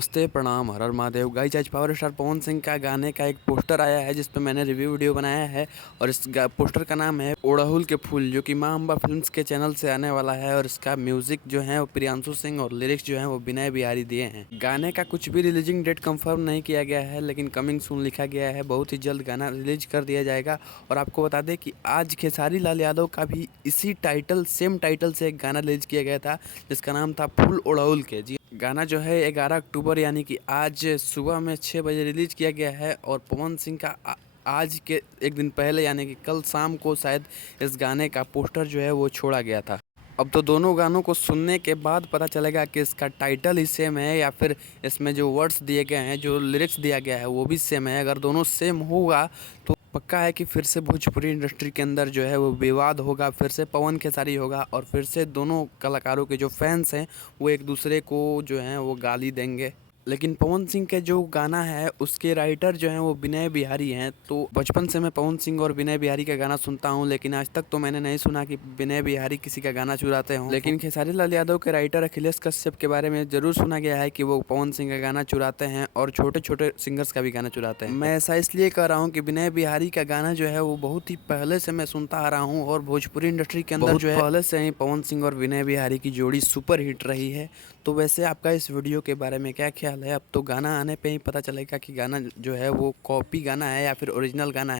नमस्ते, प्रणाम, हर हर महादेव। गाइस आज पावर स्टार पवन सिंह का गाने का एक पोस्टर आया है जिस पे मैंने रिव्यू वीडियो बनाया है और इस पोस्टर का नाम है ओड़हुल के फूल, जो कि माँ अम्बा फिल्म्स के चैनल से आने वाला है। और इसका म्यूजिक जो है वो प्रियांशु सिंह और लिरिक्स जो है वो विनय बिहारी दिए हैं। गाने का कुछ भी रिलीजिंग डेट कंफर्म नहीं किया गया है, लेकिन कमिंग सून लिखा गया है। बहुत ही जल्द गाना रिलीज कर दिया जाएगा। और आपको बता दें कि आज खेसारी लाल यादव का भी इसी टाइटल सेम टाइटल से एक गाना रिलीज किया गया था जिसका नाम था फूल ओड़हुल के। जी, गाना जो है 11 अक्टूबर यानी कि आज सुबह में 6 बजे रिलीज किया गया है। और पवन सिंह का आज के एक दिन पहले यानी कि कल शाम को शायद इस गाने का पोस्टर जो है वो छोड़ा गया था। अब तो दोनों गानों को सुनने के बाद पता चलेगा कि इसका टाइटल ही सेम है या फिर इसमें जो वर्ड्स दिए गए हैं, जो लिरिक्स दिया गया है वो भी सेम है। अगर दोनों सेम होगा तो पक्का है कि फिर से भोजपुरी इंडस्ट्री के अंदर जो है वो विवाद होगा, फिर से पवन खेसारी होगा और फिर से दोनों कलाकारों के जो फैंस हैं वो एक दूसरे को जो हैं वो गाली देंगे। लेकिन पवन सिंह के जो गाना है उसके राइटर जो हैं वो विनय बिहारी हैं। तो बचपन से मैं पवन सिंह और विनय बिहारी का गाना सुनता हूं, लेकिन आज तक तो मैंने नहीं सुना कि विनय बिहारी किसी का गाना चुराते हों। लेकिन खेसारी लाल यादव के राइटर अखिलेश कश्यप के बारे में जरूर सुना गया है कि वो पवन सिंह का गाना चुराते हैं और छोटे छोटे सिंगर्स का भी गाना चुराते हैं। मैं ऐसा इसलिए कह रहा हूँ कि विनय बिहारी का गाना जो है वो बहुत ही पहले से मैं सुनता आ रहा हूँ और भोजपुरी इंडस्ट्री के अंदर जो है पहले से ही पवन सिंह और विनय बिहारी की जोड़ी सुपर हिट रही है। तो वैसे आपका इस वीडियो के बारे में क्या ख्याल है? अब तो गाना आने पे ही पता चलेगा कि गाना जो है वो कॉपी गाना है या फिर ओरिजिनल गाना है।